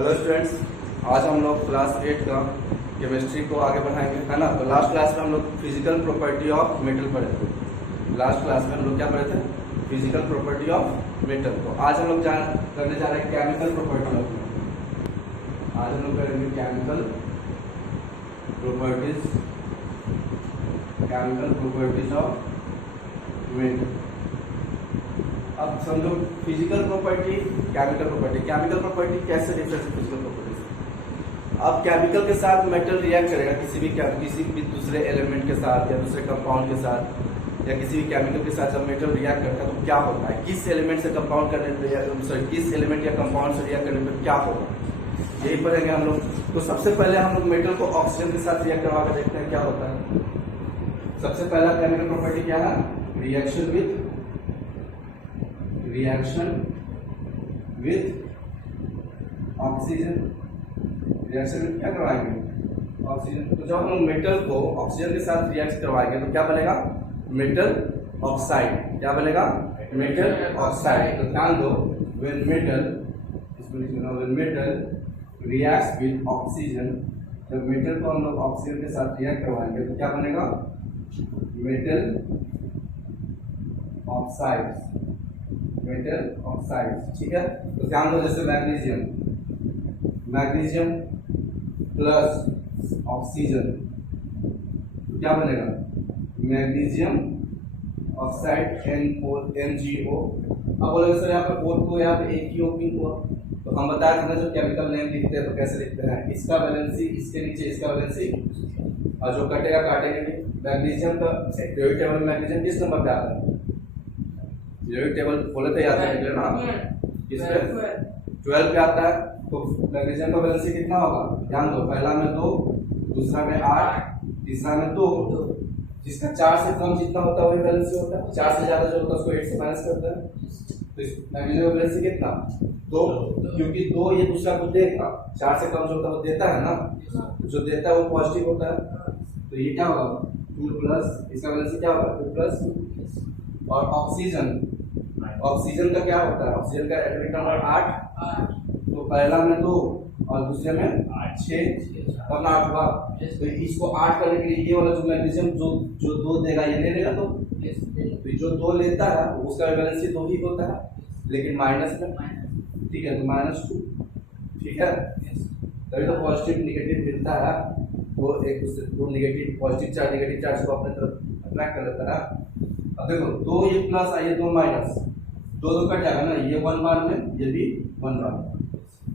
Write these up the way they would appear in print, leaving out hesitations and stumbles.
Hello students, आज हम लोग क्लास 8 का केमिस्ट्री को आगे बढ़ाएंगे, है ना। तो लास्ट क्लास में हम लोग फिजिकल प्रॉपर्टी ऑफ मेटल पढ़े थे। लास्ट क्लास में हम लोग क्या पढ़े थे? Physical property of metal. तो आज हम लोग करने जा रहे हैं केमिकल प्रॉपर्टी ऑफ मेटल। आज हम लोग करेंगे केमिकल प्रॉपर्टीज ऑफ मेटल। अब समझो फिजिकल प्रॉपर्टी, केमिकल प्रॉपर्टी कैसे डिफरेंस है फिजिकल प्रॉपर्टी से। अब केमिकल के साथ मेटल रिएक्ट करेगा किसी भी दूसरे एलिमेंट के साथ या दूसरे कंपाउंड के साथ या किसी भी केमिकल के साथ जब मेटल रिएक्ट करता है तो क्या होता है, किस एलिमेंट से कंपाउंड करने पे किस एलिमेंट या कंपाउंड से रिएक्ट करने पर क्या होगा, यही पढ़ेंगे हम लोग। तो सबसे पहले हम लोग मेटल को ऑक्सीजन के साथ रिएक्ट करवा कर देखते हैं क्या होता है। सबसे पहला केमिकल प्रॉपर्टी क्या है? Reaction with oxygen. रिएक्शन में क्या करवाएंगे? ऑक्सीजन। तो जब हम मेटल को ऑक्सीजन के साथ रिएक्ट करवाएंगे तो क्या बनेगा? Metal oxide. क्या बनेगा? Metal oxide. तो ध्यान दो, when metal reacts with oxygen, जब मेटल को हम लोग ऑक्सीजन के साथ रिएक्ट करवाएंगे तो क्या बनेगा? Metal oxide. ठीक है। तो ध्यान दो, जैसे मैग्नीशियम प्लस ऑक्सीजन तो क्या बनेगा? Magnesium oxide NgO। अब बोलोगे सर यहाँ पे O2 यहाँ पे एक ही ओपनिंग हुआ, तो हम बताया था जो केमिकल नेम लिखते हैं तो कैसे लिखते हैं, इसका वैलेंसी इसके नीचे इसका वैलेंसी, और जो कटेगा काटेंगे नहीं। मैग्नीशियम का पीरियोडिक टेबल में मैग्नीशियम किस नंबर पे आता है? पीरियोडिक टेबल बोले तो याद है ना, किस पे? 12 पे आता है। तो मैग्नीशियम का वैलेंसी कितना होगा? ध्यान दो, पहला में 2, दूसरा में 8, तीसरा में 2। जिसका 4 से कम जितना होता है वही वैलेंसी होता है, 4 से ज्यादा जो होता है उसको 8 से माइनस करते हैं। तो मैग्नीशियम का वैलेंसी कितना? 2, क्योंकि 2 ये दूसरा को देगा, 4 से कम जो होता है वो देता है ना, जो देता है वो पॉजिटिव होता है। तो ये क्या होगा? 2 प्लस, इसका वैलेंसी क्या होगा? 2 प्लस। और ऑक्सीजन का क्या होता है? ऑक्सीजन का एटॉमिक नंबर 8, तो पहला में 2 और दूसरे में 6, और 8 हुआ। तो इसको 8 करने के लिए ये वाला जो मैग्नीशियम जो 2 देगा ये ले लेगा, तो जो 2 लेता है उसका वैलेंसी 2 ही होता है, लेकिन माइनस में, ठीक है, तो -2। ठीक है, तभी तो पॉजिटिव निगेटिव मिलता है, वो एक दूसरे को निगेटिव पॉजिटिव चार्ज को अपने तरफ अट्रैक्ट कर लेता है। अब देखो, 2 ये प्लस और ये 2 माइनस, 2 कट जाएगा ना, ये 1 बार में, ये भी 1 बार में,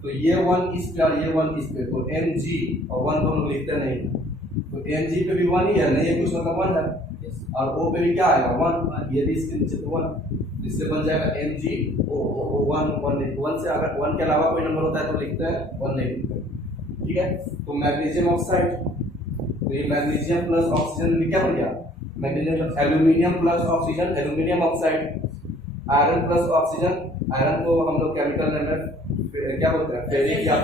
तो ये 1 इस पे और ये 1 इस पे, तो Mg और 1 दोनों लिखते नहीं, तो Mg पे भी 1 ही है, नहीं है कुछ मतलब 1 है, और O पे भी क्या आएगा? 1, ये भी इसके नीचे तो 1, इससे बन जाएगा MgO 1 से अगर 1 के अलावा कोई नंबर होता है तो लिखते हैं, 1 नहीं लिखते। ठीक है। तो मैग्नीशियम ऑक्साइड, तो ये मैग्नीशियम प्लस ऑक्सीजन में क्या बन गया? Magnesium. Aluminium plus oxygen, aluminium oxide. Iron plus oxygen, iron को हम लोग केमिकल नेम में क्या बोलते हैं? फेरिक या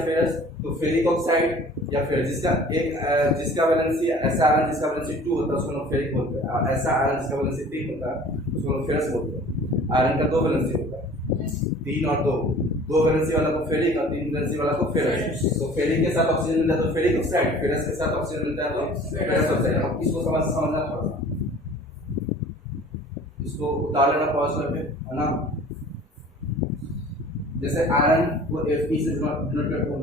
फेरस। तो फेरिक ऑक्साइड या फिर जिसका वैलेंसी ऐसा आयरन जिसका वैलेंसी 2 होता है उसको हम फेरिक बोलते हैं, और ऐसा आयरन जिसका वैलेंसी 3 होता है उसको हम फेरस बोलते हैं। आयरन का 2 वैलेंसी होता है, 3 और 2 वैलेंसी वाला को फेरिक और 3 वैलेंसी वाला को फेरस। तो फेरिक के साथ ऑक्सीजन मिलता है तो फेरिक ऑक्साइड, फेरस के साथ ऑक्सीजन मिलता है तो फेरस ऑक्साइड। अब इसको समझना पड़ेगा, इसको उतार लेना पॉज करके, है ना। जैसे आयरन को Fe से डिनोट करते हैं,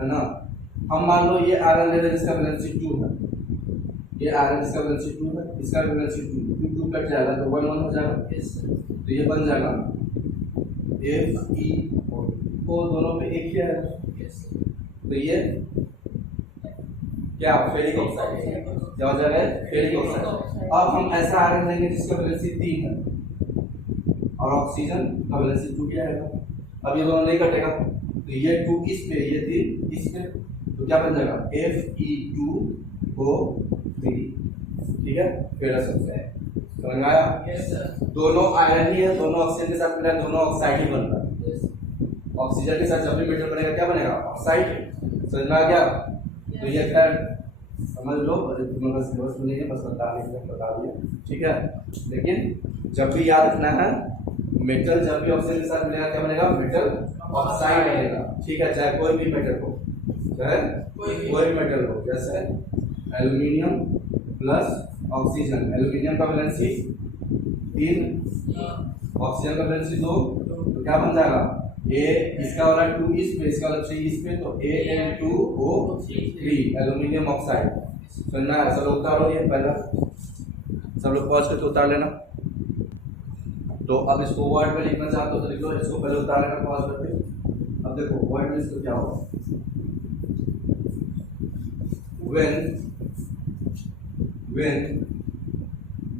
है ना। हम मान लो ये आयरन ले लें जिसका वैलेंसी 2 है, ये आयरन जिसका वैलेंसी 2 है, इसका वैलेंसी 2 कट जाएगा तो 1 1 हो जाएगा, तो ये बन जाएगा Fe, को दोनों पे एक ही है, तो ये क्या? Ferric oxide. क्या हो जाएगा? Ferric oxide. अब हम ऐसा आयरन लेंगे जिसका वैलेंसी 3 है और ऑक्सीजन का वैलेंसी 2 क्या है। अब ये दोनों नहीं कटेगा, तो ये 2 इस पे, ये 3 इस पे, तो क्या बन जाएगा? Fe2O3। ठीक है, फेरस ऑक्साइड। समझ में आया? दोनों आयरन ही है, दोनों ऑक्सीजन के साथ मिला, दोनों ऑक्साइड ही बनता है। ऑक्सीजन के साथ जब भी मेटल बनेगा क्या बनेगा? ऑक्साइड। समझ में आ गया? तो ये खैर समझ लो, सिलेबस में नहीं है, बस बता दिया। ठीक है, लेकिन जब भी याद रखना है मेटल जब भी ऑक्सीजन के साथ मिलेगा क्या बनेगा, मेटल ऑक्साइड बनेगा। ठीक है, चाहे कोई भी मेटल हो, चाहे कोई मेटल हो, जैसे एल्यूमिनियम प्लस ऑक्सीजन, एल्यूमिनियम का वैलेंसी 3, ऑक्सीजन का वैलेंसी 2, तो क्या बन जाएगा, ए इसका वाला 2 इस पे, इसका वाला 3 इस पे, तो Al2O3 एल्यूमिनियम ऑक्साइड। सुनना है, सब लोग उतारो, ये पहला सब लोग पॉज करके उतार लेना। तो अब इसको वर्ड में लिखना चाहते हो तो लिख लो, इसको पहले उतार लेना पॉज करके। अब देखो वर्ड में इसको क्या होगा, when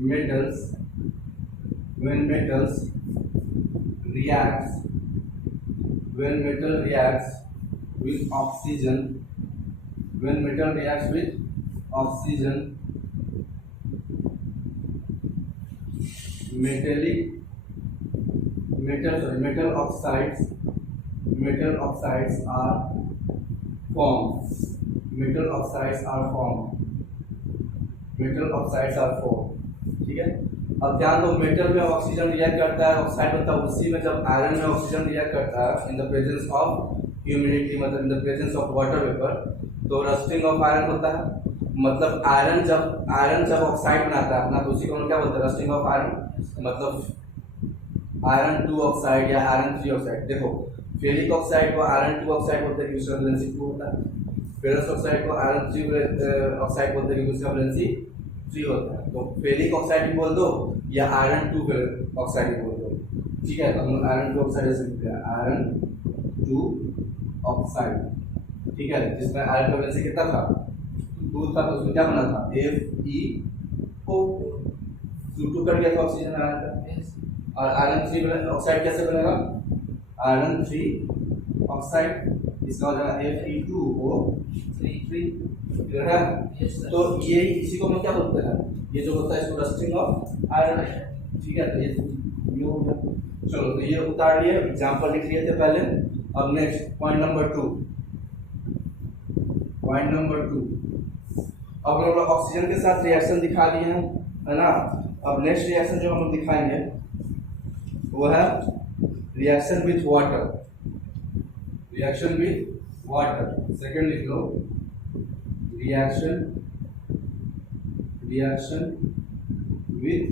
metals reacts when metal reacts with oxygen, when metal reacts with oxygen, metal oxides are formed, metal oxides are formed। ठीक है, अब ध्यान दो, मेटल में ऑक्सीजन रिएक्ट करता है, ऑक्साइड बनता है, उसी में जब आयरन में ऑक्सीजन रिएक्ट करता है in the presence of humidity, मतलब in the presence of water vapour, तो रस्टिंग ऑफ आयरन होता है। मतलब आयरन जब ऑक्साइड बनाता है अपना, तो उसी को हम क्या बोलते हैं, रस्टिंग ऑफ आयरन, मतलब आयरन 2 ऑक्साइड या आयरन 3 ऑक्साइड। देखो फेरिक ऑक्साइड को आयरन 2 ऑक्साइड बोलते हैं, उसका वैलेंसी 2 होता है। फेरस ऑक्साइड को आयरन 3 ऑक्साइड बोलते हैं, उसका वैलेंसी 3 होता है। तो फेरिक ऑक्साइड भी बोल दो या आयरन 2 ऑक्साइड भी बोल दो। ठीक है, तो हम आयरन 2 ऑक्साइड से लिखते हैं, आयरन 2 ऑक्साइड। ठीक है, जिसमें आयरन का वैलेंसी कितना था, 2 था, तो उसमें क्या बना था, FeO, 2 कट गया था ऑक्सीजन आयरन का। और आयरन 3 ऑक्साइड कैसे बनेगा, आयरन 3 ऑक्साइड, इसका हो जाएगा Fe2O3। क्लियर है? तो ये इसी को हम क्या बोलते हैं, ये जो होता है इसको रस्टिंग ऑफ आयरन है। ठीक है, तो ये हो गया। चलो, तो ये उतार लिए, एग्जांपल लिख लिए थे पहले। अब नेक्स्ट पॉइंट नंबर 2, अब हम लोग ऑक्सीजन के साथ रिएक्शन दिखा दिए हैं, है ना। अब नेक्स्ट रिएक्शन जो हम लोग दिखाएंगे वो है रिएक्शन विथ वाटर, सेकेंड लिख लो, रिएक्शन विथ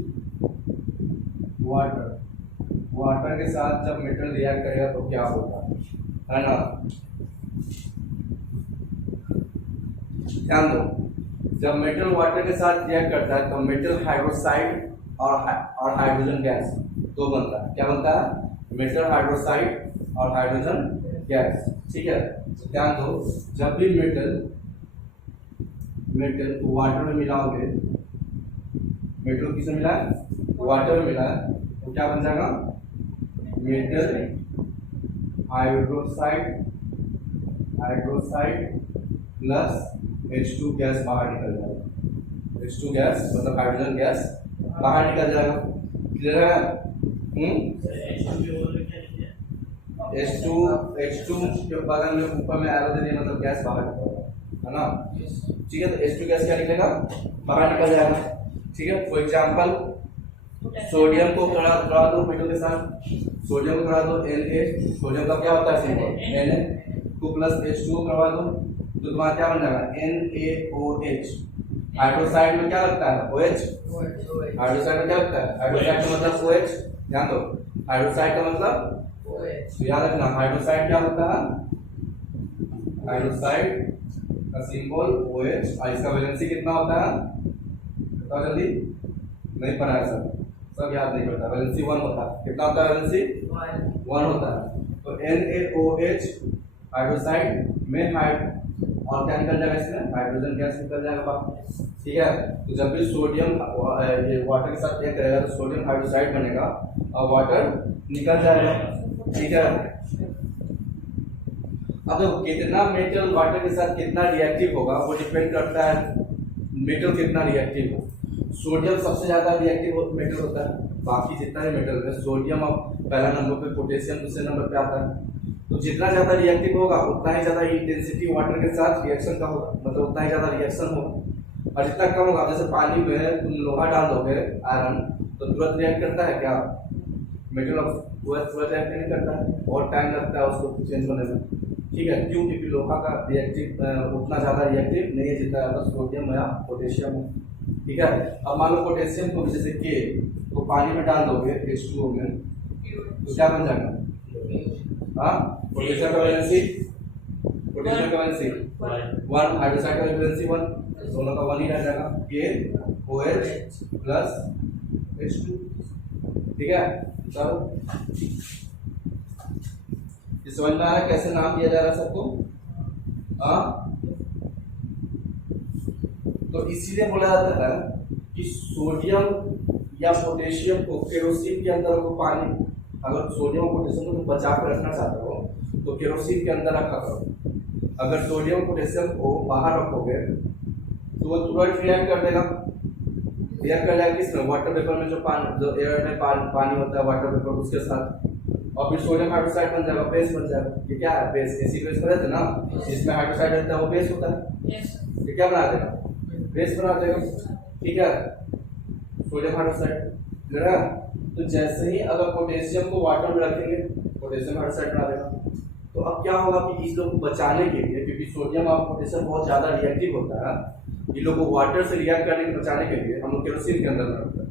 वाटर के साथ जब मेटल रिएक्ट करेगा तो क्या होगा, है ना। ध्यान दो, जब मेटल वाटर के साथ रिएक्ट करता है तो मेटल हाइड्रोक्साइड और हाइड्रोजन गैस दो बनता है। क्या बनता है, मेटल हाइड्रोक्साइड और हाइड्रोजन गैस। ठीक है, तो ध्यान दो, जब भी मेटल वाटर में मिलाओगे, मेटल किसमें मिला है, वाटर में मिला है, तो क्या बन जाएगा, metal hydroxide plus H2 gas बाहर निकल जाएगा। H2 गैस मतलब हाइड्रोजन गैस बाहर निकल जाएगा। क्लियर है? H2 के बगल में ऊपर में एरो दे दिया, मतलब गैस बाहर निकलेगा, है ना। ठीक है, तो H2 गैस क्या निकलेगा, बाहर निकल जाएगा। ठीक है, फॉर एग्जांपल सोडियम को कड़ा दो मेटल के साथ, सोडियम को कड़ा दो Na, सोडियम का क्या होता है सिंबल Na, 2 प्लस H2 करवा दो, तो तुम्हारा क्या बन जाएगा, NaOH। हाइड्रोक्साइड में क्या लगता है, OH। हाइड्रोक्साइड में क्या लगता है, हाइड्रोक्साइड का मतलब OH। ध्यान दो, हाइड्रोक्साइड का मतलब OH। याद रखना, हाइड्रोक्साइड क्या होता है, हाइड्रोक्साइड का सिंबल OH, और इसका वैलेंसी कितना होता है, बताओ जल्दी, नहीं पढ़ा है सब याद नहीं करता। वैलेंसी 1 होता है। कितना होता है वैलेंसी, 1 होता है। तो NaOH हाइड्रोक्साइड में और क्या निकल जाएगा, इसमें हाइड्रोजन गैस निकल जाएगा बाहर। ठीक है, तो जब भी सोडियम ये वाटर के साथ रिएक्ट करेगा तो सोडियम हाइड्रोक्साइड बनेगा और वाटर निकल जाएगा। ठीक है, अब देखो कितना मेटल वाटर के साथ कितना रिएक्टिव होगा वो डिपेंड करता है मेटल कितना रिएक्टिव हो। सोडियम सबसे ज्यादा रिएक्टिव मेटल होता है, बाकी जितना ही मेटल है सोडियम अब पहला नंबर पे, पोटेशियम दूसरे नंबर पे आता है। तो जितना ज्यादा रिएक्टिव होगा उतना ही ज्यादा इंटेंसिटी वाटर के साथ रिएक्शन का होगा, मतलब उतना ही ज्यादा रिएक्शन होगा। और जितना कम होगा, जैसे पानी में तुम लोहा डाल दोगे आयरन तो तुरंत रिएक्ट करता है क्या, मेटल तुरंत रिएक्ट नहीं करता है और टाइम लगता है उसको चेंज होने में, ठीक है। क्यों? क्योंकि लोहा का रिएक्टिव उतना ज़्यादा रिएक्टिव नहीं है जितना ज़्यादा सोडियम या पोटेशियम है, ठीक है। अब मान लो पोटेशियम को जैसे के तो पानी में डाल दोगे H2O में तो क्या बन जाएगा? हाँ, पोटेशियम का वैलेंसी 1, हाइड्रोक्साइड का वैलेंसी 1, दोनों का 1 ही रह जाएगा, KOH प्लस H2, ठीक है। चलो ये समझ में आ रहा है कैसे नाम दिया जा रहा है सबको? हाँ, तो इसीलिए बोला जाता है कि सोडियम या पोटेशियम को केरोसिन के अंदर रखो, पानी अगर सोडियम और पोटेशियम को बचा कर रखना चाहते हो तो केरोसिन के अंदर रखा करो। अगर सोडियम पोटेशियम को बाहर रखोगे तो वो तुरंत रिएक्ट कर देगा। रिएक्ट कर जाएगा किसमें? वाटर वेपर में, जो एयर में पानी होता है वाटर वेपर उसके साथ, और फिर सोडियम हाइड्रोक्साइड बन जाएगा, बेस बन जाएगा। ये क्या है? बेस। एसिड बेस बना थे ना, जिसमें हाइड्रोक्साइड रहता है वो बेस होता है। ये क्या बना देगा? बेस बना देगा, ठीक है, सोडियम हाइड्रोक्साइड। तो जैसे ही अगर पोटेशियम को वाटर में रखेंगे पोटेशियम हाइड्रोक्साइड बना देगा। तो अब क्या होगा कि इस लोग को बचाने के लिए, क्योंकि सोडियम और पोटेशियम बहुत ज्यादा रिएक्टिव होता है, इन लोग को वाटर से रिएक्ट करने के बचाने के लिए हम लोग केरोसिन के अंदर रखते हैं।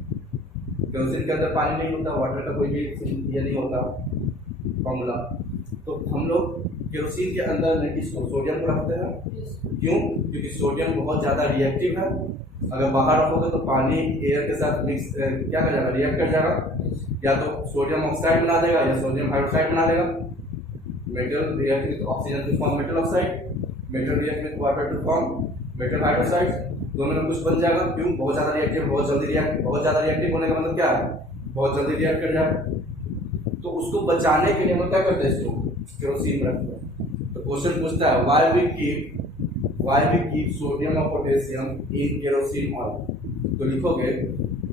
केरोसिन के अंदर पानी नहीं होता, वाटर का कोई भी ये नहीं होता फॉर्मूला, तो हम लोग केरोसिन के अंदर इसको सोडियम को रखते हैं। क्यों? क्योंकि सोडियम बहुत ज़्यादा रिएक्टिव है, अगर बाहर रखोगे तो पानी एयर के साथ मिक्स क्या कर जाएगा? रिएक्ट कर जाएगा, या तो सोडियम ऑक्साइड बना देगा या सोडियम हाइड्रोक्साइड बना देगा। Metal react with oxygen to form metal oxide, metal react with water to form metal hydroxide, दोनों में कुछ बन जाएगा। क्यों? बहुत ज़्यादा रिएक्टिव, बहुत जल्दी रिएक्ट, बहुत ज़्यादा रिएक्टिव होने का मतलब क्या है? बहुत जल्दी रिएक्ट कर जाएगा। तो उसको बचाने के लिए हम क्या करते हैं? इसको केरोसिन में रखते हैं। तो क्वेश्चन पूछता है व्हाई वी कीप सोडियम और पोटेशियम इन केरोसिन ऑयल। तो लिखोगे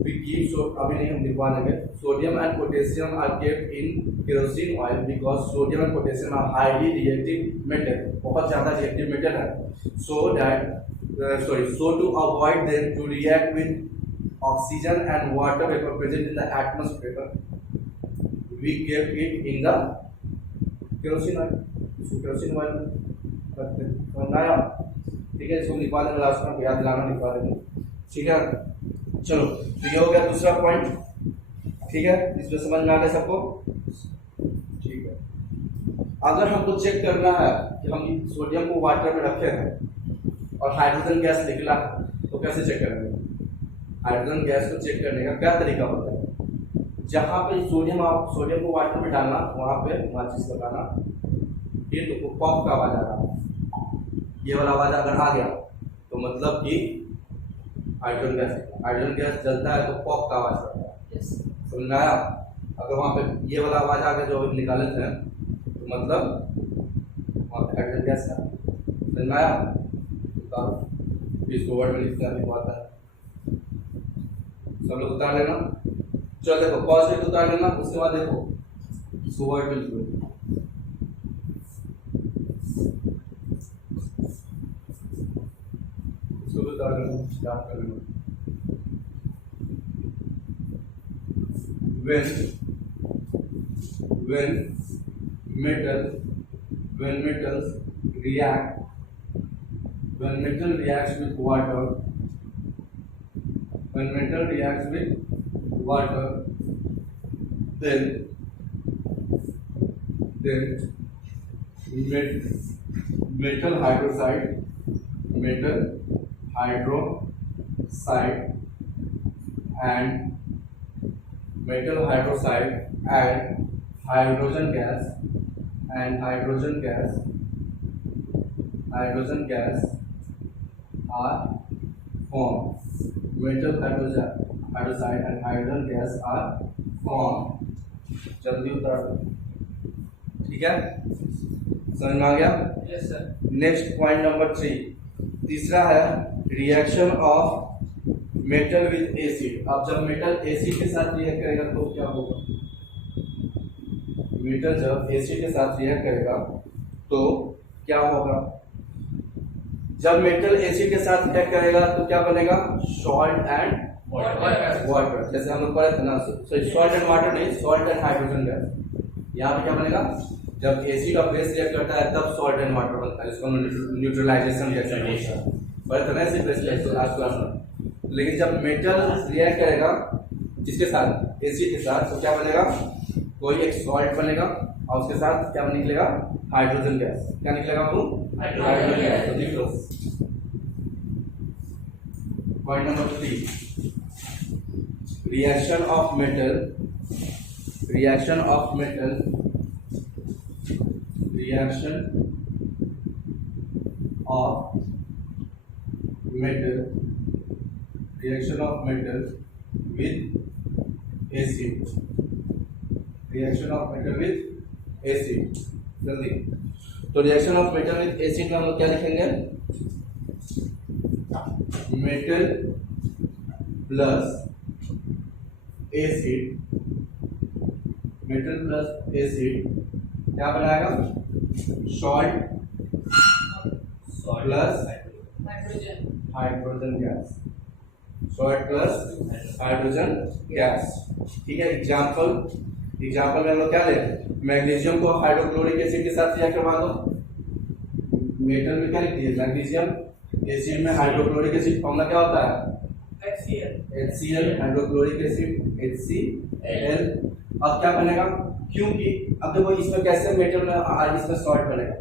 वी कीप, अभी नहीं हम लिखवा देंगे, sodium and potassium are kept in kerosene oil because sodium and potassium are highly reactive metal, बहुत ज्यादा रिएक्टिव मेटल है। So to avoid them to react with oxygen and water vapor present in the atmosphere, we kept it in the kerosene oil. इसको kerosene oil रखते हैं, समझाया? ठीक है, इसको लिखवा देंगे, लास्ट में याद दिलाना, लिखवा देंगे, ठीक है। चलो, तो ये हो गया दूसरा पॉइंट, ठीक है, इसमें समझ में आ गया सबको? ठीक है। अगर हमको चेक करना है कि हम सोडियम को वाटर में रखे हैं और हाइड्रोजन गैस निकला तो कैसे चेक करेंगे? हाइड्रोजन गैस को चेक करने का क्या तरीका होता है? जहां पे सोडियम को वाटर में डालना वहां पे माचिस लगाना, ये तो पॉप का आवाज आ रहा, ये वाला आवाज अगर आ गया तो मतलब कि हाइड्रोजन गैस जलता है तो पॉप का आवाज करता है, समझ में आया? अगर वहां पे ये वाला आवाज आ गया जो निकाले थे तो मतलब वहां पे हाइड्रोजन गैस का, समझ में आया? इसको वर्ड में लिखता है, सब लोग उतार लेना। चलो देखो, पॉजिटिव उतार लेना, उसके बाद देखो इसको वर्ड में लिखो। इसको भी उतार लेना, याद कर लेना। when metals react, when metal reacts with water, then metal hydroxide and hydrogen gas are formed. Metal hydroxide and hydrogen gas are formed. जल्दी उतार दो, ठीक है, समझ में आ गया? Yes sir. Next point number 3, तीसरा है reaction of metal with acid. अब जब मेटल एसिड के साथ रिएक्ट करेगा तो क्या होगा? मेटल जब एसिड के साथ रिएक्ट करेगा तो क्या होगा? जब मेटल एसिड के साथ रिएक्ट करेगा तो क्या बनेगा? सॉल्ट एंड वाटर, जैसे हम लोग पढ़े थे ना, सॉल्ट एंड वाटर नहीं, सॉल्ट एंड हाइड्रोजन गैस। यहाँ पे क्या बनेगा, जब एसिड और बेस रिएक्ट करता है तब सॉल्ट एंड वाटर बनता है, इसको न्यूट्रलाइजेशन रिएक्शन बोलते हैं। पढ़े थे ना इसी प्रेस लास्ट क्लास में। लेकिन जब मेटल रिएक्ट करेगा जिसके साथ, एसिड के साथ, तो क्या बनेगा, कोई एक सॉल्ट बनेगा और उसके साथ क्या निकलेगा, हाइड्रोजन गैस। क्या निकलेगा, हाइड्रोजन गैस। तो लिख लो point number 3, reaction of metal, reaction of metal, reaction of metal, reaction of metal with acid, reaction of metal with acid. जल्दी, तो reaction of metal with acid में हम लोग क्या लिखेंगे, metal plus acid, metal plus acid क्या बनाएगा, salt plus hydrogen gas, salt plus hydrogen gas. ठीक है, एग्जाम्पल में हम लोग क्या ले, मैग्नीशियम को हाइड्रोक्लोरिक एसिड के साथ रिएक्ट करवा दो। मेटल में क्या लिख दिए, मैग्नीशियम, एसिड में हाइड्रोक्लोरिक एसिड, फॉर्मूला क्या होता है, HCl, हाइड्रोक्लोरिक एसिड HCl। अब क्या बनेगा, क्योंकि अब देखो इसमें कैसे मेटल में इसमें सॉल्ट बनेगा,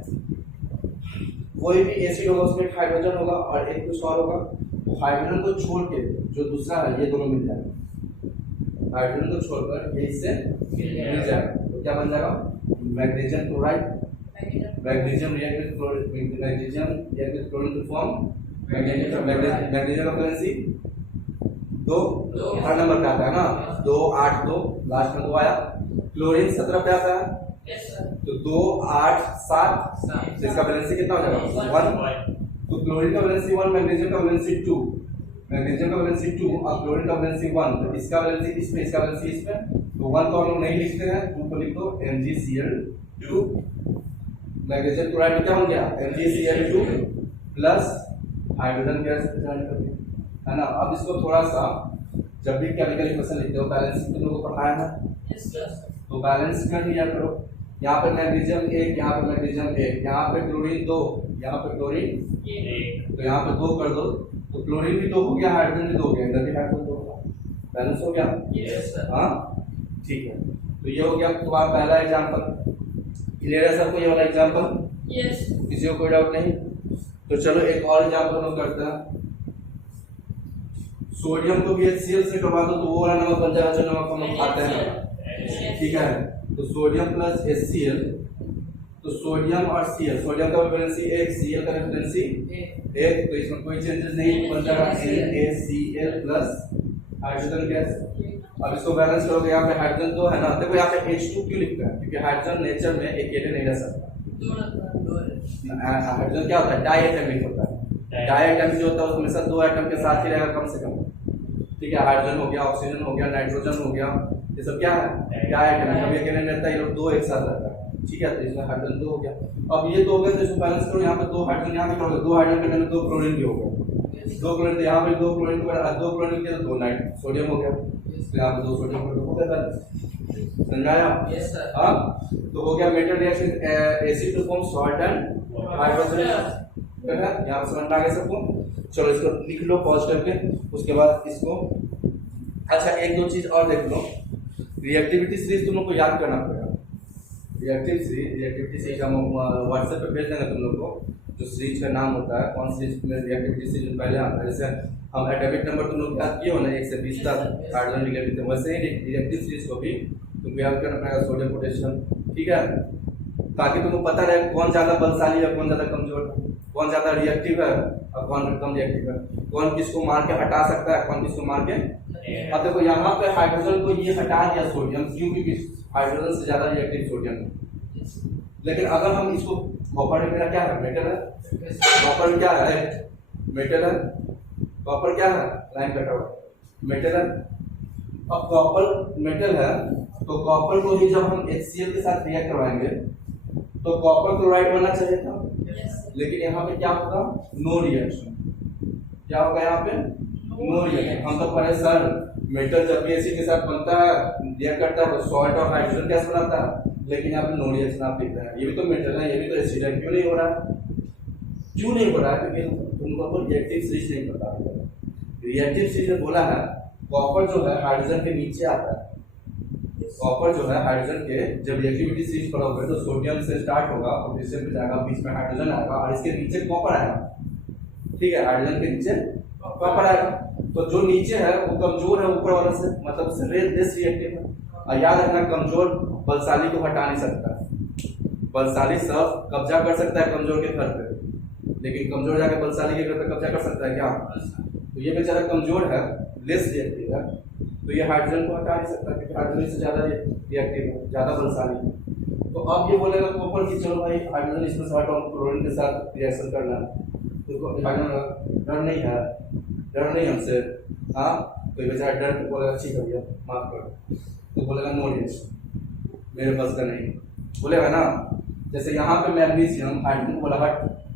कोई भी एसिड होगा उसमें एक हाइड्रोजन होगा और एक कुछ और होगा, तो हाइड्रोजन को छोड़ के जो दूसरा है ये दोनों मिल जाएगा, हाइड्रोजन को छोड़कर ये इससे मिल जाएगा। तो क्या बन जाएगा, magnesium chloride, magnesium react with chlorine, magnesium react with chlorine to form magnesium. Magnesium का वैलेंसी 2 हर नंबर पे आता है ना, 2 8 2, लास्ट में 2 आया। क्लोरीन 17 पे आता है, तो 2 8 7, इसका वैलेंसी कितना हो जाएगा, 1। तो क्लोरीन का वैलेंसी 1, मैग्नीशियम का वैलेंसी 2, मैग्नीशियम का वैलेंसी 2 और क्लोरीन का वैलेंसी 1। तो इसका वैलेंसी इसमें, इसका वैलेंसी इसमें, तो 1 को हम लोग नहीं लिखते हैं, 2 को लिख दो, MgCl2। मैग्नीशियम क्लोराइड में क्या हो गया, MgCl2 प्लस हाइड्रोजन गैस है ना। अब इसको थोड़ा सा, जब भी केमिकल इक्वेशन लिखते हो बैलेंस तुम लोगों को पढ़ाया है, तो बैलेंस कर लिया करो। यहाँ पे मैग्नीशियम 1, यहाँ पे मैग्नीशियम 1, यहाँ पे क्लोरीन 2, यहाँ पे क्लोरीन 1, तो यहाँ पे 2 कर दो, तो क्लोरीन भी 2 हो गया, हाइड्रोजन भी 2 हो गया, इधर भी हाइड्रोजन 2 होगा, बैलेंस हो गया। हाँ ठीक है, तो ये हो गया तुम्हारा पहला एग्जाम्पल। क्लियर है सबको ये वाला एग्जाम्पल? किसी को कोई डाउट नहीं? तो चलो एक और एग्जाम्पल हम करते हैं। सोडियम को भी HCl से करवा दो तो वो वाला नमक बन जाएगा जो नमक हम लोग खाते हैं, ठीक है। तो सोडियम प्लस HCl, तो सोडियम और Cl, सोडियम का वैलेंसी 1, Cl का वैलेंसी 1, तो इसमें कोई चेंजेस नहीं, बन जाएगा NaCl प्लस हाइड्रोजन गैस। अब इसको बैलेंस करोगे, यहाँ पे हाइड्रोजन 2 है ना, देखो यहाँ पे H2 क्यों लिखते हैं, क्योंकि हाइड्रोजन नेचर में अकेले नहीं रह सकता। हाइड्रोजन क्या होता है, डायएटॉमिक होता है। डायएटॉमिक जो होता है उसमें हमेशा 2 एटम के साथ ही रहेगा कम से कम, ठीक है। हाइड्रोजन हो गया, ऑक्सीजन हो गया, नाइट्रोजन हो गया, ये सब क्या है, डायएटॉमिक, कभी अकेले नहीं रहता, ये लोग 2 एक साथ रहता है, ठीक है। तो इसमें हाइड्रोजन 2 हो गया। अब ये 2 हो गए तो इसको बैलेंस करो, यहाँ पे 2 हाइड्रोजन, यहाँ पे करोगे 2 हाइड्रोजन के अंदर 2 क्लोरीन भी हो गया, 2 क्लोरीन, तो यहाँ पे 2 क्लोरीन के बाद 2 क्लोरीन के 2 नाइट सोडियम हो गया, तो यहाँ पे 2 सोडियम हो गया, समझाया? हाँ, तो हो गया metal reaction acid to form salt and hydrogen, यहाँ पे समझ में आ गया सबको? चलो इसको लिख लो पॉज करके, उसके बाद इसको, अच्छा एक दो चीज और देख लो, रिएक्टिविटी सीरीज तुम लोग को याद करना पड़ेगा। रिएक्टिविटी सीरीज हम व्हाट्सएप पे भेज देंगे तुम लोग को, जो सीरीज का नाम होता है, कौन सीरीज में रिएक्टिविटी सीरीज पहले आता है। जैसे हम एटॉमिक नंबर तुम लोग याद किए हो ना 1 से 20 तक हाइड्रोजन रिलेटेड, वैसे ही रिएक्टिव सीरीज को भी तुमको याद करना पड़ेगा, सोडियम पोटेशियम, ठीक है, ताकि तुमको पता रहे कौन ज्यादा बलशाली है, कौन ज्यादा कमजोर है, कौन ज्यादा रिएक्टिव है और कौन कम रिएक्टिव है, कौन किसको मार के हटा सकता है, कौन किसको मार के। अब देखो यहाँ पे हाइड्रोजन को ये हटा दिया सोडियम, क्यों, क्योंकि हाइड्रोजन से ज्यादा रिएक्टिव सोडियम है। लेकिन अगर हम इसको, कॉपर में मेरा क्या है, मेटल है, कॉपर में क्या है, मेटल है, कॉपर क्या है, लाइन कटा हुआ मेटल है। अब कॉपर मेटल है तो कॉपर को भी जब हम HCl के साथ रिएक्ट करवाएंगे तो कॉपर क्लोराइड बनना चाहिए था, लेकिन यहाँ पे क्या होगा, नो रिएक्शन। क्या होगा यहाँ पे, नो रिएक्टिव। हम तो पढ़े सर मेटल जब भी एसिड के साथ बनता है रिएक्ट करता है तो सॉल्ट और हाइड्रोजन गैस बनाता है, लेकिन यहाँ पे नो रिएक्शन आप लिख रहे हैं। ये भी तो मेटल है, ये भी तो एसिड है, क्यों नहीं हो रहा है? क्यों नहीं हो रहा है? क्योंकि तुमको तो रिएक्टिव सीरीज नहीं पता। रिएक्टिव सीरीज में बोला है कॉपर जो है हाइड्रोजन के नीचे आता है। कॉपर जो है हाइड्रोजन के जब रिएक्टिविटी सीरीज पढ़ोगे तो सोडियम से स्टार्ट होगा, पोटेशियम पे जाएगा, बीच में हाइड्रोजन आएगा और इसके नीचे कॉपर आएगा। ठीक है, हाइड्रोजन के नीचे कॉपर आएगा। तो जो नीचे है वो कमजोर है ऊपर वाले से, मतलब लेस रिएक्टिव है। और याद रखना कमजोर बलशाली को हटा नहीं सकता। बलशाली सब कब्जा कर सकता है कमजोर के घर पे, लेकिन कमजोर जाकर बलशाली के घर पे कब्जा कर सकता है क्या? तो ये बेचारा कमजोर है, लेस रिएक्टिव है, तो ये हाइड्रोजन को हटा नहीं सकता क्योंकि हाइड्रोजन से ज्यादा रिएक्टिव है, ज्यादा बलशाली। तो अब ये बोलेगा कॉपर की चलो भाई हाइड्रोजन इसमें से हटाओ, क्लोरीन के साथ रिएक्शन करना है। तो डर नहीं है, डर नहीं हमसे। हाँ, तो बेचारा डर के बोलेगा ठीक है भैया माफ कर, तो बोलेगा नो रिएक्शन, मेरे पास का नहीं, बोलेगा ना। जैसे यहाँ पे मैग्नीशियम हाइड्रोजन को बोला हट,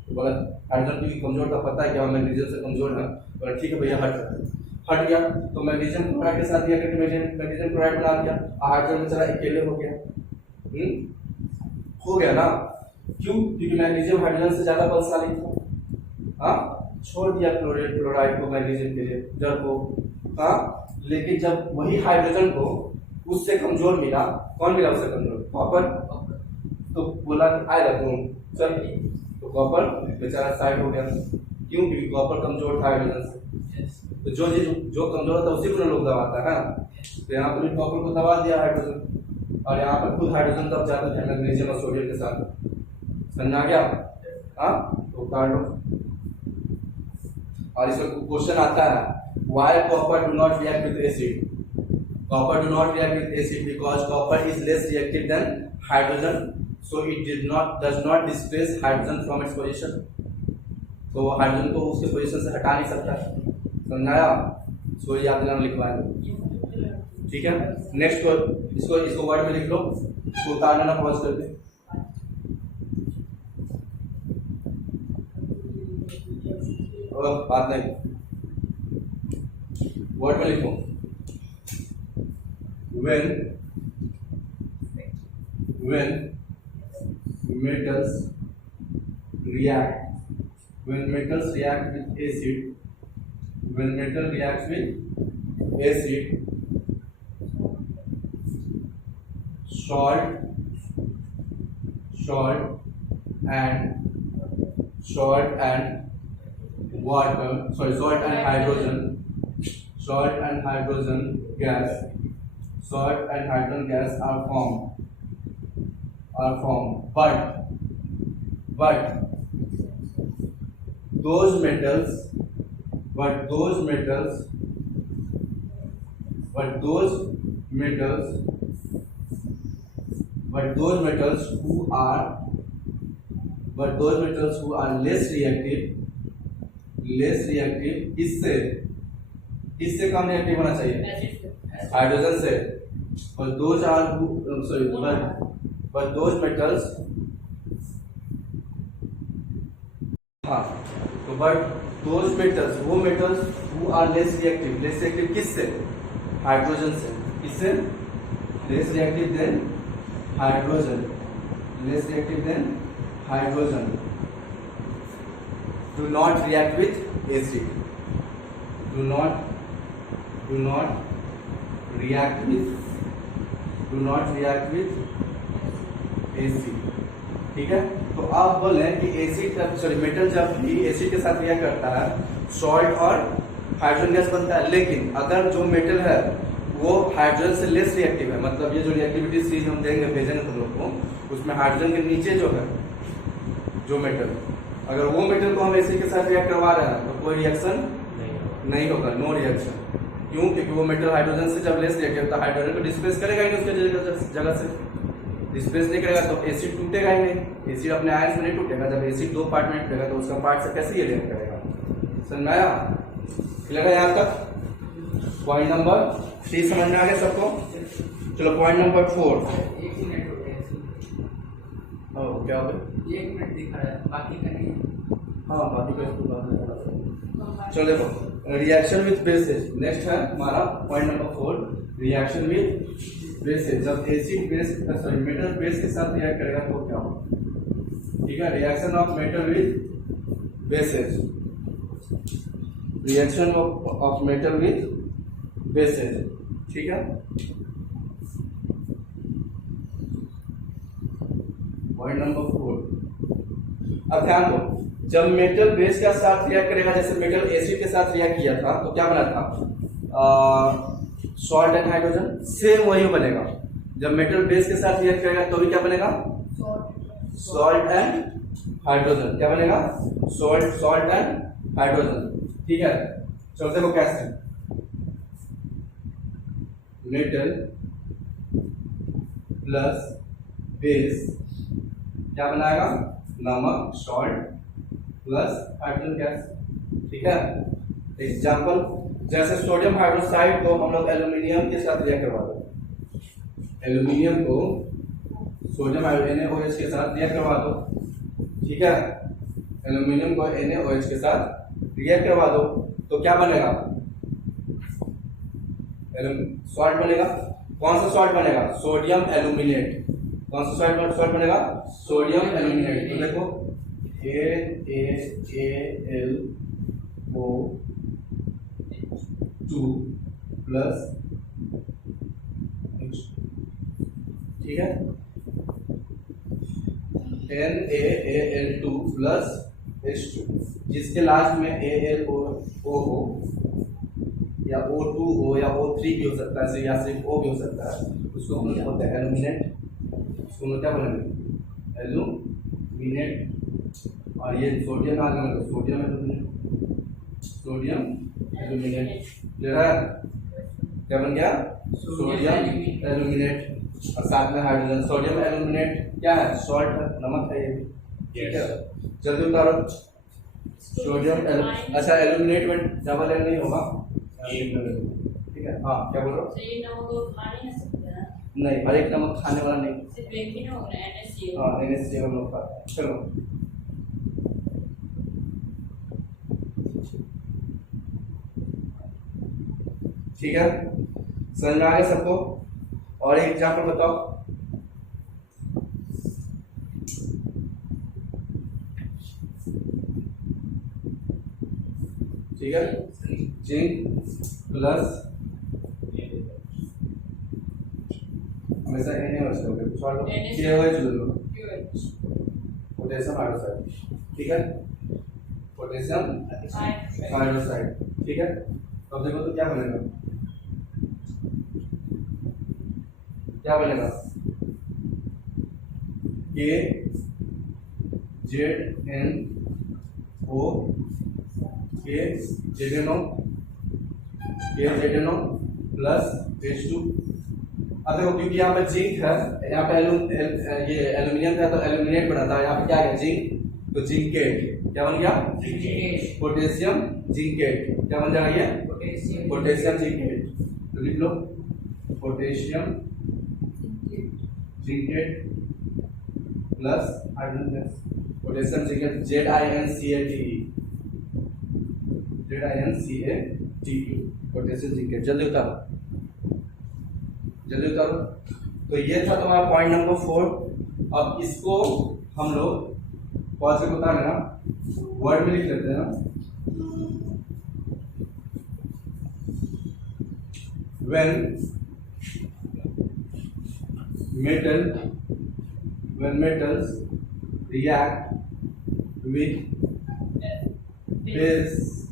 तो बोला हाइड्रोजन क्योंकि कमजोर था, पता है क्या मैग्नीशियम से कमजोर है, बोला ठीक है भैया हट गया। तो मैग्नीशियम क्लोराइड के साथ दिया करके मैग्नीशियम क्लोराइड बना दिया, हाइड्रोजन बेचारा अकेले हो गया। हो गया ना, क्यों? क्योंकि मैग्नीशियम हाइड्रोजन से ज्यादा बलशाली था। हाँ, छोड़ दिया क्लोराइड को मैग्नीशियम के लिए जड़ को। हाँ, लेकिन जब वही हाइड्रोजन को उससे कमजोर मिला, कौन मिला उससे कमजोर? कॉपर। तो बोला आएगा तुम चल, तो कॉपर बेचारा साइड हो गया। क्यों? क्योंकि कॉपर कमजोर था हाइड्रोजन से। तो जो कमजोर था उसी को लोग दबाता है। तो यहाँ पर कॉपर को दबा दिया हाइड्रोजन, और यहाँ पर खुद हाइड्रोजन तब जाता है मैग्नीशियम और सोडियम के साथ। समझ आ गया? हाँ, तो उतार लो। और इसमें क्वेश्चन आता है why copper do not react with acid. Copper do not react with acid because copper is less reactive than hydrogen, so it does not displace hydrogen from its position। तो हाइड्रोजन को उसके position से हटा नहीं सकता। समझाया? सो याद दिलाना लिखवाया। ठीक है, नेक्स्ट इसको वर्ड में लिख लो, इसको उतार लेना पॉज करके। और बात नहीं, वर्ड में लिखो when metals react with acid, when metal reacts with acid, salt and hydrogen gas are formed, but those metals who are less reactive, इससे कम रिएक्टिव होना चाहिए हाइड्रोजन से। but those metals, हाँ, तो but those metals, वो metals who are less reactive किससे? Hydrogen से। किससे? less reactive than hydrogen do not react with acid, do not react with acid। ठीक है, तो आप बोले कि मेटल जब भी एसिड के साथ रिएक्ट करता है सॉल्ट और हाइड्रोजन गैस बनता है, लेकिन अगर जो मेटल है वो हाइड्रोजन से लेस रिएक्टिव है, मतलब ये जो रिएक्टिविटी सीरीज हम देंगे भेजेंगे तुम लोग को, उसमें हाइड्रोजन के नीचे जो है जो मेटल, अगर वो मेटल को हम एसिड के साथ रिएक्ट करवा रहे हैं तो कोई रिएक्शन नहीं होगा, नो रिएक्शन। क्यों? क्योंकि वो मेटल हाइड्रोजन से जब लेस रिएक्टिव तो हाइड्रोजन को डिस्प्लेस करेगा ही नहीं, उसके जगह से डिस्प्लेस नहीं करेगा तो एसिड टूटेगा ही नहीं। एसिड अपने आयन से नहीं टूटेगा, जब एसिड दो पार्ट में टूटेगा तो उसका पार्ट से कैसे ये रिएक्ट करेगा। समझ में आया? लगा यहाँ तक? पॉइंट नंबर 3 समझ में आ गया सबको? चलो पॉइंट नंबर 4। क्या हो गया? 1 मिनट दिखा रहा है, बाकी का नहीं। हाँ बाकी का इसको बात नहीं करना। चलो देखो रिएक्शन विथ बेसेस नेक्स्ट है हमारा point number 4 reaction with bases. जब acid base sorry metal base के साथ रिएक्ट करेगा तो क्या होगा, ठीक है। Reaction of metal with bases, reaction of metal with bases, ठीक है। Point number 4। अब ध्यान दो, जब मेटल बेस के साथ रिएक्ट करेगा, जैसे मेटल एसिड के साथ रिएक्ट किया था तो क्या बना था, सॉल्ट एंड हाइड्रोजन, सेम वही बनेगा। जब मेटल बेस के साथ रिएक्ट करेगा तो भी क्या बनेगा, सॉल्ट एंड हाइड्रोजन। क्या बनेगा, सॉल्ट एंड हाइड्रोजन, ठीक है। चलो देखो कैसे, मेटल प्लस बेस क्या बनाएगा, नमक सॉल्ट प्लस हाइड्रोजन गैस, ठीक है। एग्जाम्पल जैसे सोडियम हाइड्रोक्साइड को हम लोग एल्यूमिनियम के साथ रिएक्ट करवा दो, एल्यूमिनियम को सोडियम NaOH के साथ रिएक्ट करवा दो, ठीक है। एल्यूमिनियम को NaOH के साथ रिएक्ट करवा दो तो क्या बनेगा, सॉल्ट बनेगा। कौन सा सॉल्ट बनेगा, सोडियम एल्यूमिनेट। कौन सा सॉल्ट बनेगा, सोडियम एल्यूमिनेट। तो देखो NaAlO2 प्लस, ठीक है, NaAl2 प्लस H2, जिसके लास्ट में AlO हो या O2 हो या O3 भी हो सकता है या सिर्फ O भी हो सकता है, उसको हम लोग बोलते हैं एल्यूमिनेट। उसको हम लोग क्या बोलेंगे, एल्यूमिनेट। और ये सोडियम आ गया, सोडियम एल्यूमिनेट, सोडियम एल्यूमिनेट, क्या बन गया, सोडियम एल्यूमिनेट। और साथ में हाइड्रोजन, सोडियम एल्यूमिनेट क्या है, सॉल्ट है, नमक है ये, ठीक है। जल्दी उतारो, सोडियम अच्छा एल्यूमिनेट में डबल एल नहीं होगा, ठीक है। हाँ क्या बोल रहे हो, नहीं हर एक नमक खाने वाला नहीं, सिर्फ एक ही होगा NaCl। हाँ NaCl हम लोग खाते हैं। चलो ठीक है, समझ में आ गया सबको। और एक एग्जाम्पल बताओ, ठीक है, जिंक प्लस हमेशा NaOH हो गया, सॉल्ट KOH ले लो, पोटेशियम हाइड्रोक्साइड, ठीक है, पोटेशियम हाइड्रोक्साइड, ठीक है। अब देखो तो क्या बनेगा, क्या बनेगा, KZNO प्लस H2। अब देखो क्योंकि यहाँ पे जिंक है, यहाँ पे ये एल्यूमिनियम है तो एल्यूमिनेट बनाता है, यहाँ पे क्या है जिंक, तो जिंकेट क्या बन गया, पोटेशियम जिंकेट, क्या बन जाएगा ये, पोटेशियम जिंकेट। तो लिख लो potassium zincate plus hydrogen gas, potassium zincate ZiNCATE, potassium zincate. जल्दी उतारो, जल्दी उतारो। तो ये था तुम्हारा पॉइंट नंबर 4। अब इसको हम लोग पॉज से बता लेना, वर्ड में लिख लेते हैं ना, when metals react with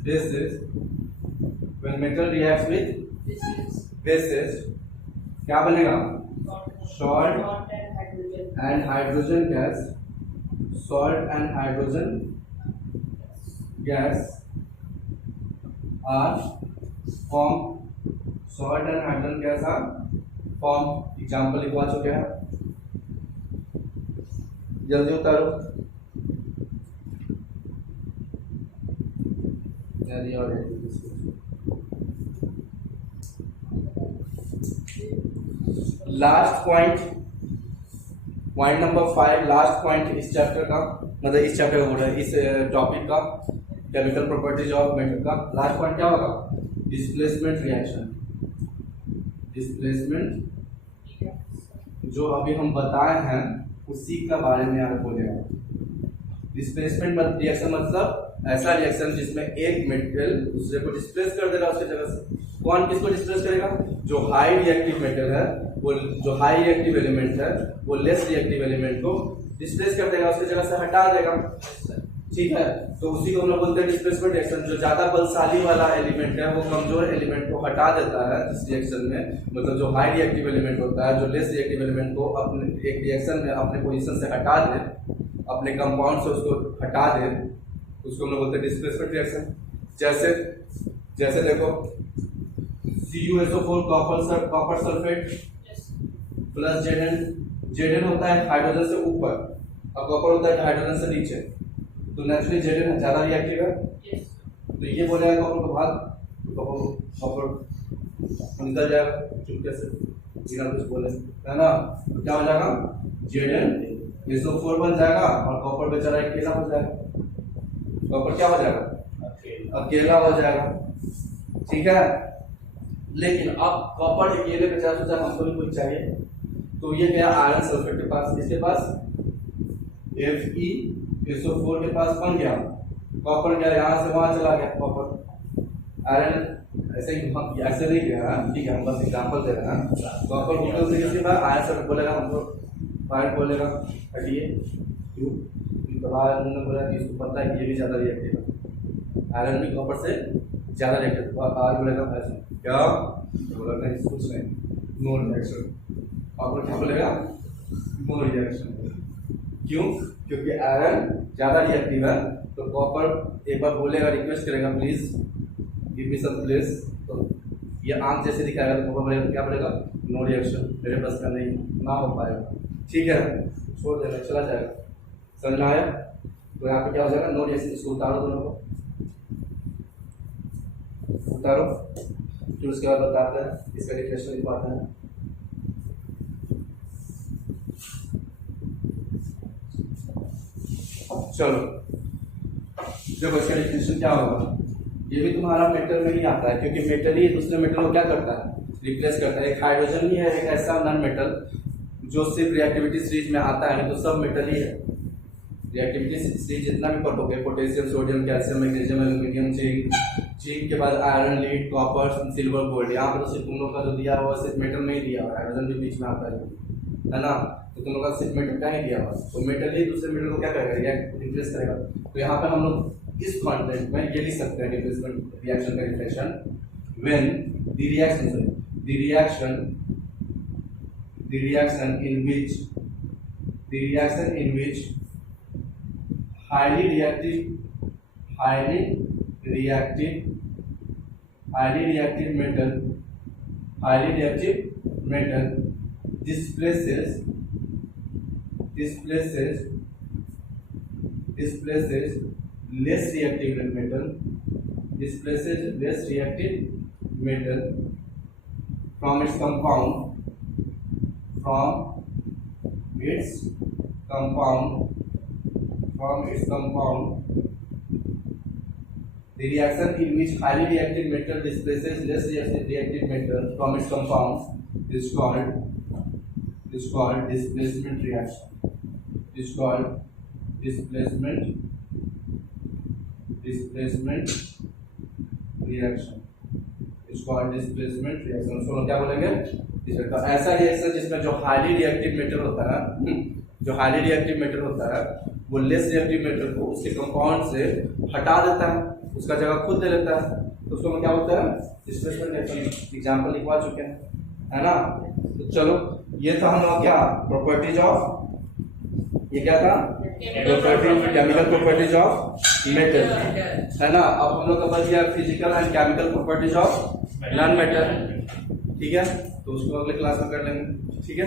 bases, when metal reacts with bases क्या बनेगा, salt and hydrogen gas, salt and hydrogen gas are form, salt and hydrogen gas are form. Example लिखवा चुके हैं, जल्दी उतारो। Last point point number 5 last point इस chapter का, मतलब इस चैप्टर का बोल रहा है, इस टॉपिक का केमिकल प्रॉपर्टीज ऑफ मेटल का लास्ट पॉइंट क्या होगा? Displacement reaction. डिस्प्लेसमेंट जो अभी हम बताए हैं उसी का बारे में आप बोलेगा। डिस्प्लेसमेंट रिएक्शन मतलब ऐसा रिएक्शन जिसमें एक मेटेरियल दूसरे को डिस्प्लेस कर देगा उसके जगह से। कौन किसको डिस्प्लेस करेगा? जो हाई रिएक्टिव मेटल है, वो जो हाई रिएक्टिव एलिमेंट है वो लेस रिएक्टिव एलिमेंट को डिस्प्लेस कर देगा, उसकी जगह से हटा देगा। ठीक है, तो उसी को हम लोग बोलते हैं डिस्प्लेसमेंट रिएक्शन। जो ज्यादा बलशाली वाला एलिमेंट है वो कमजोर एलिमेंट को हटा देता है इस रिएक्शन में। मतलब जो हाई रिएक्टिव एलिमेंट होता है, जो लेस रिएक्टिव एलिमेंट को अपने एक रिएक्शन में अपने पोजीशन से हटा दे, अपने कंपाउंड से उसको हटा दे, उसको हम लोग बोलते हैं डिस्प्लेसमेंट रिएक्शन। जैसे देखो CuSO4 copper sulphate plus Zn होता है हाइड्रोजन से ऊपर और कॉपर होता है हाइड्रोजन से नीचे, तो नेचुरली Zn ज्यादा रिएक्टिव है। तो ये बोलेगा कॉपर को भाग, कॉपर निकल जाएगा चुपके से बिना कुछ बोले, है ना। तो क्या हो जाएगा? ZnSO4 बन जाएगा और कॉपर बेचारा अकेला हो जाएगा। कॉपर क्या हो जाएगा? अकेला हो जाएगा। ठीक है, लेकिन अब कॉपर अकेले बेचारा सोचा हमको भी कुछ चाहिए, तो ये गया आयरन सल्फेट के पास, इसके पास FeSO4 के पास बन गया, कॉपर गया यहाँ से वहां चला गया कॉपर। आयरन ऐसे ही हम ऐसे नहीं गया, ठीक है, हम बस एग्जांपल दे रहे हैं। कॉपर निकल से किसी बार आयरन सल्फेट बोलेगा, हमको पॉइंट बोलेगा हटिए, क्यों? बोला कि इसको पता है कि ये भी ज्यादा रिएक्टिव है, आयरन भी कॉपर से ज्यादा रिएक्टिव। आज बोलेगा क्या बोला था? कुछ नहीं, नो रिएक्शन। कॉपर क्या बोलेगा? No reaction. क्यों? क्योंकि आयरन ज्यादा रिएक्टिव है, तो कॉपर एक बार बोलेगा, रिक्वेस्ट करेगा please give me some place, तो ये आंख जैसे दिखाएगा तो कॉपर बोलेगा, क्या बोलेगा? नो रिएक्शन, मेरे पास का नहीं, ना हो पाएगा। ठीक है, छोड़ देना, चला जाएगा। समझ में आया? तो यहाँ पे क्या हो जाएगा? No reaction. इसको उतारो, दोनों को उतारो, फिर उसके बाद बताते हैं इसका डिफरेंशियल लिखवाते हैं। चलो देखो इसका डिफरेंशियल क्या होगा। ये भी तुम्हारा मेटल में ही आता है, क्योंकि मेटल ही दूसरे मेटल को क्या करता है? रिप्लेस करता है। एक हाइड्रोजन ही है एक ऐसा नॉन मेटल जो सिर्फ रिएक्टिविटी सीरीज में आता है, तो सब मेटल ही है। रिएक्टिविटी सीरीज जितना भी पढ़ोगे, potassium, sodium, calcium, magnesium, aluminium, zinc के बाद iron, lead, copper, silver, gold, यहाँ पर तो सिर्फ तुम लोग का जो दिया हुआ सिर्फ मेटल में ही दिया हुआ है, हाइड्रोजन भी बीच में आता है ना। तो तुम लोग का सिर्फ मेटल का ही दिया हुआ, तो मेटल ही दूसरे मेटल को क्या करेगा? रिप्लेस करेगा। तो यहाँ पे हम लोग इस कॉन्टेंट में ये लिख सकते हैं रिप्लेसमेंट रिएक्शन का definition, when the reaction in which highly reactive metal displaces less reactive metal from its compound the reaction in which highly reactive metal displaces less reactive metal from its compound is called displacement reaction. Is called displacement reaction. Is called displacement reaction. So क्या बोलेंगे? तो ऐसा reaction जिसमें जो highly reactive metal होता है, वो less reactive metal को उसके कंपाउंड से हटा देता है, उसका जगह खुद ले लेता है, तो उसको हम क्या बोलते हैं? Displacement reaction. एग्जांपल लिखवा चुके हैं, है ना। तो चलो ये था हम लोग क्या प्रॉपर्टीज ऑफ, ये क्या था? केमिकल प्रॉपर्टीज ऑफ मेटल, है ना। अब हम लोग का बच गया physical and chemical properties of non metal. ठीक है, तो उसको अगले क्लास में कर लेंगे। ठीक है,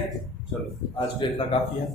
चलो आज के इतना काफी है।